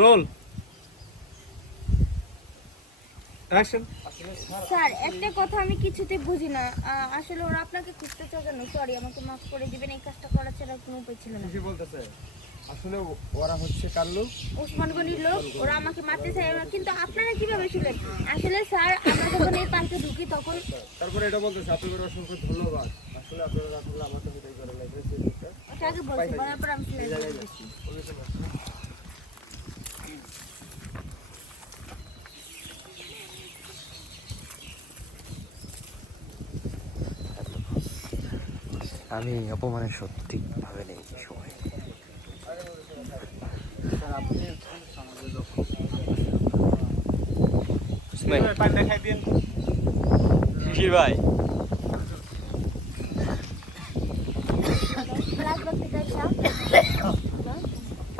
Role sir একটা কথা আমি কিছুতে বুঝি না। আসলে ওরা আপনাকে কেন? সরি আমাকে মাফ করে দিবেন এই কাজটা করা ছাড়া কোনো উপায় ছিল না। বলতেছে। আসলে ওরা হচ্ছে কার লোক? লোক। ওরা আমাকে মারতে চায় কিন্তু আপনারা কীভাবে শুনলেন? আসলে স্যার আমরা যখন এই পার্কে ঢুকি তখন তারপরে এটা বলতেছে আপনাদের অসংখ্য ধন্যবাদ। আসলে আপনারা আমাকে আগে বলছি বলার পর আমি ফেলে দিয়েছি আমি অপমানে সত্যি ভাবে নেই সময়। পান দেখাই দিন ভাই। Russia.